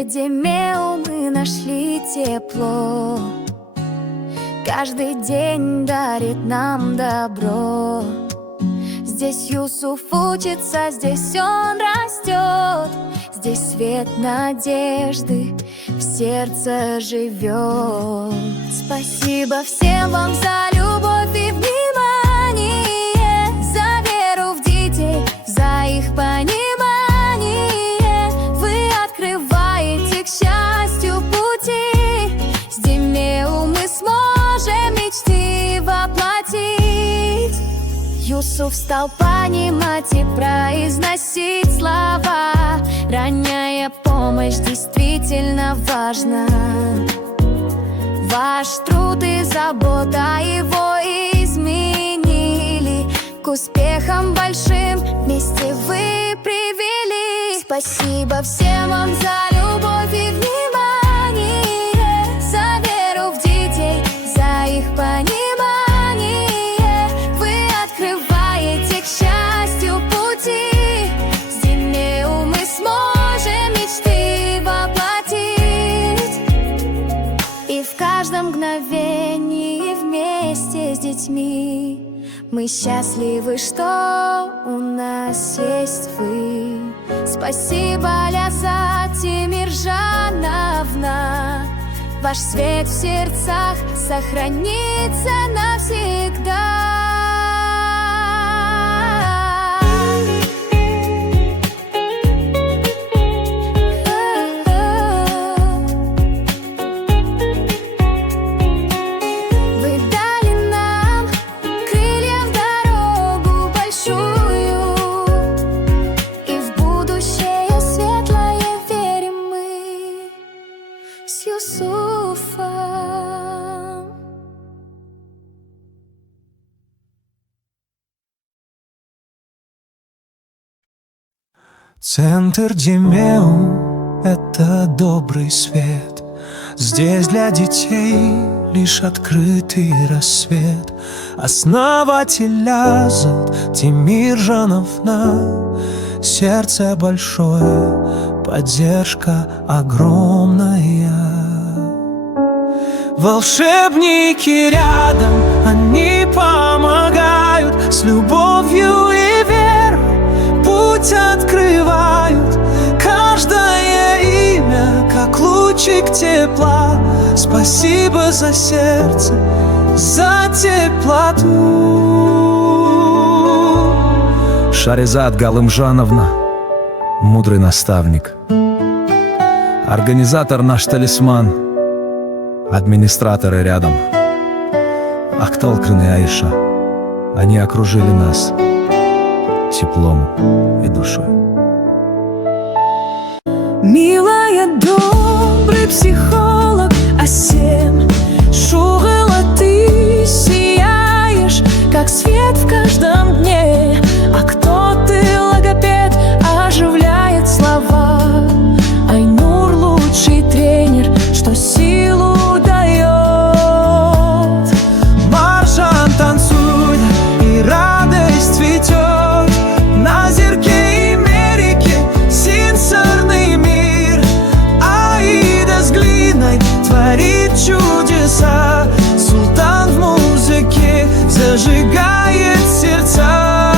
центре Демео мы нашли тепло. Каждый день дарит нам добро. Здесь Юсуф учится, здесь он растет. Здесь свет надежды в сердце живет. Спасибо всем вам за любовь и внимание, за веру в детей, за их понимание. Вы открываете к счастью пути. С Демео мы сможем мечты воплотить. Юсуф стал понимать и произносить слова. Ранняя помощь действительно важна. Ваш труд и забота его изменили. К успехам большим вместе вы привели. Спасибо всем вам за любовь и внимание, за веру в детей, за их понимание. Вы открываете к счастью пути. С Демео мы сможем мечты воплотить. И в каждом мгновении вместе с детьми мы счастливы, что у нас есть вы. Спасибо, Ляззат Тимиржановна. Ваш свет в сердцах сохранится навсегда. Центр Демео — это добрый свет. Здесь для детей лишь открытый рассвет. Основатель Ляззат Тимиржановна. Сердце большое, поддержка огромная. Волшебники рядом, они помогают. С любовью и верой путь открывают. Каждое имя, как лучик тепла. Спасибо за сердце, за теплоту. Шаризат Галымжановна, мудрый наставник. Организатор наш талисман. Администраторы рядом. Акталкрын и Аиша. Они окружили нас теплом и душой. Милая, добрый психолог Асем Шугыла, ты сияешь, как свет в каждом дне. А кто ты, логопед, оживляет слова. Айнур — лучший тренер, что силу дает. Маржан танцует и радость цветет. На зерке и мерике сенсорный мир. Аида с глиной творит чудеса. Султан в музыке зажигает сердца.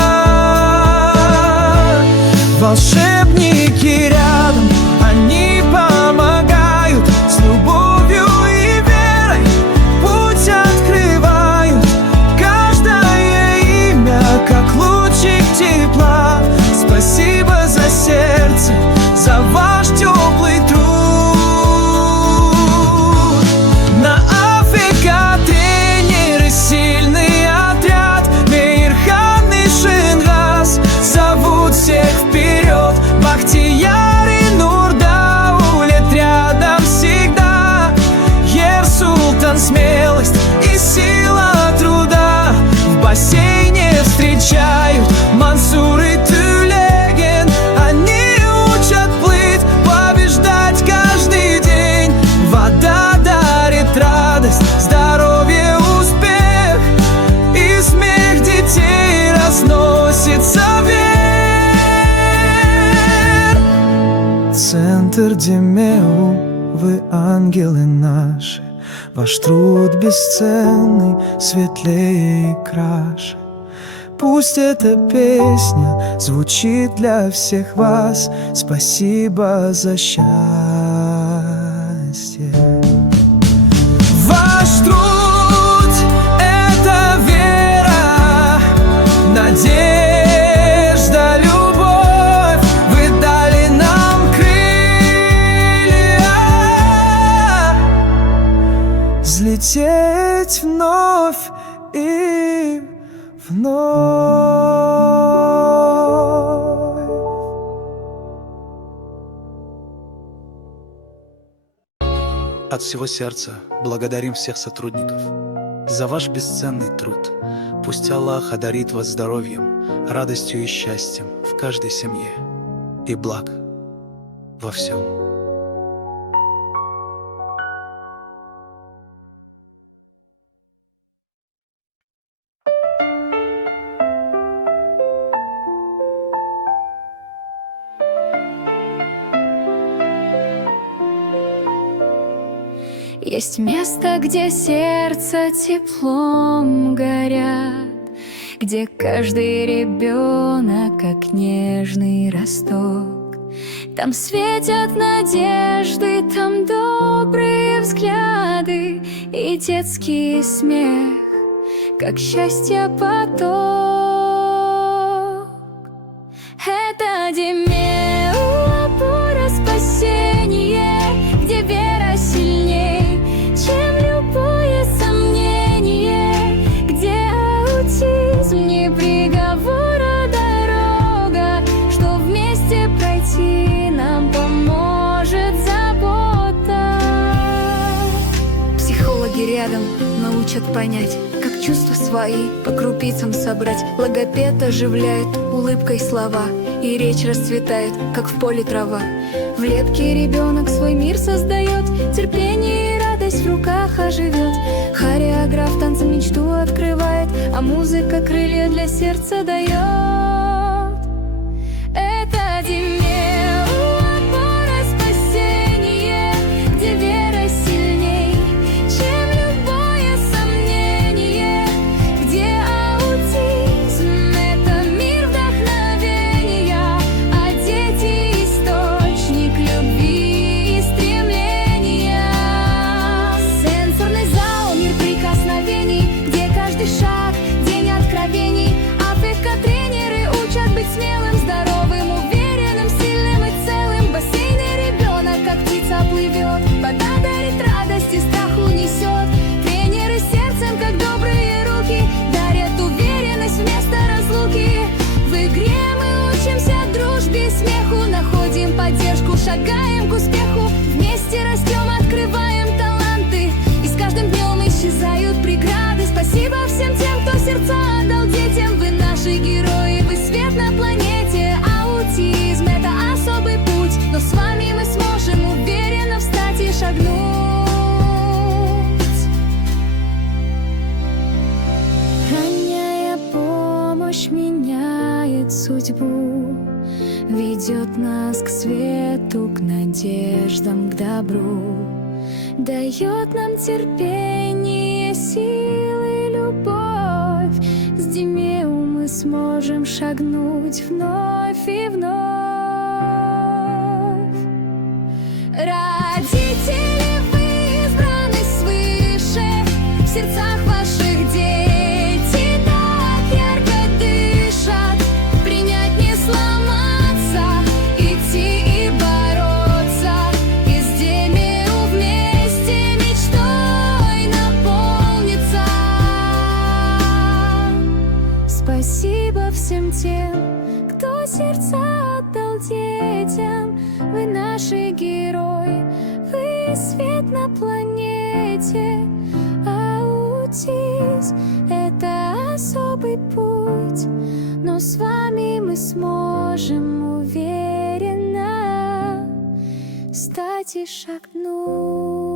Волшебники рядом, они помогают. С любовью и верой путь открывают. Каждое имя, как лучик тепла. Спасибо за сердце, за ваш теплый труд. На АФК тренеры, сильный отряд. Мейрхан и Шингаз зовут всех вперед. Интердемеу, вы ангелы наши, ваш труд бесценный, светлее и краше. Пусть эта песня звучит для всех вас. Спасибо за счастье. Ваш труд — это вера, надежда, любовь. Вы дали нам крылья взлететь вновь и вновь. От всего сердца благодарим всех сотрудников за ваш бесценный труд. Пусть Аллах одарит вас здоровьем, радостью и счастьем в каждой семье и благ во всем. Есть место, где сердце теплом горят, где каждый ребенок, как нежный росток. Там светят надежды, там добрые взгляды и детский смех, как счастье поток. Это Демеу, опора, спасение, где вера сильней, чем любое сомнение, где аутизм не приговор, а дорога, что вместе пройти нам поможет забота. Психологи рядом научат понять, как чувства свои по крупицам собрать. Логопед оживляет улыбкой слова, и речь расцветает, как в поле трава. В лепке ребенок свой мир создает, терпение и радость в руках оживет. Хореограф танцем мечту открывает, а музыка крылья для сердца дает. Это Демеу, опора, спасение, где вера сильней, чем любое сомнение, где аутизм — это мир вдохновения, а дети — источник любви и стремления. Сенсорный зал, мир прикосновений, где каждый шаг — день откровений. Африка-тренеры учат быть смелым, здоровым, уверенным, сильным и целым. Бассейный ребенок, как птица, плывет, вода дарит радость и страх унесет. Тренеры сердцем, как добрые руки, дарят уверенность вместо разлуки. В игре мы учимся дружбе, смеху, находим поддержку, шагаем к успеху. Вместе растем, открываем таланты, и с каждым днем исчезают преграды. Спасибо всем тем, кто сердца отдал детям. Вы наши герои, вы свет на планете. Аутизм — это особый путь, но с вами мы сможем уверенно встать и шагнуть. Ранняя помощь меняет судьбу, ведет нас к свету, к надеждам, к добру. Дает нам терпение, силы, любовь. С Демеу мы сможем шагнуть вновь и вновь. Родители, вы избраны свыше, в сердцах ваших дети так ярко дышат. Принять, не сломаться, идти и бороться. И с Демеу вместе мечтой наполниться. Спасибо всем тем, кто сердца отдал детям. Вы наши герои, вы свет на планете. Аутизм — это особый путь, но с вами мы сможем уверенно встать и шагнуть.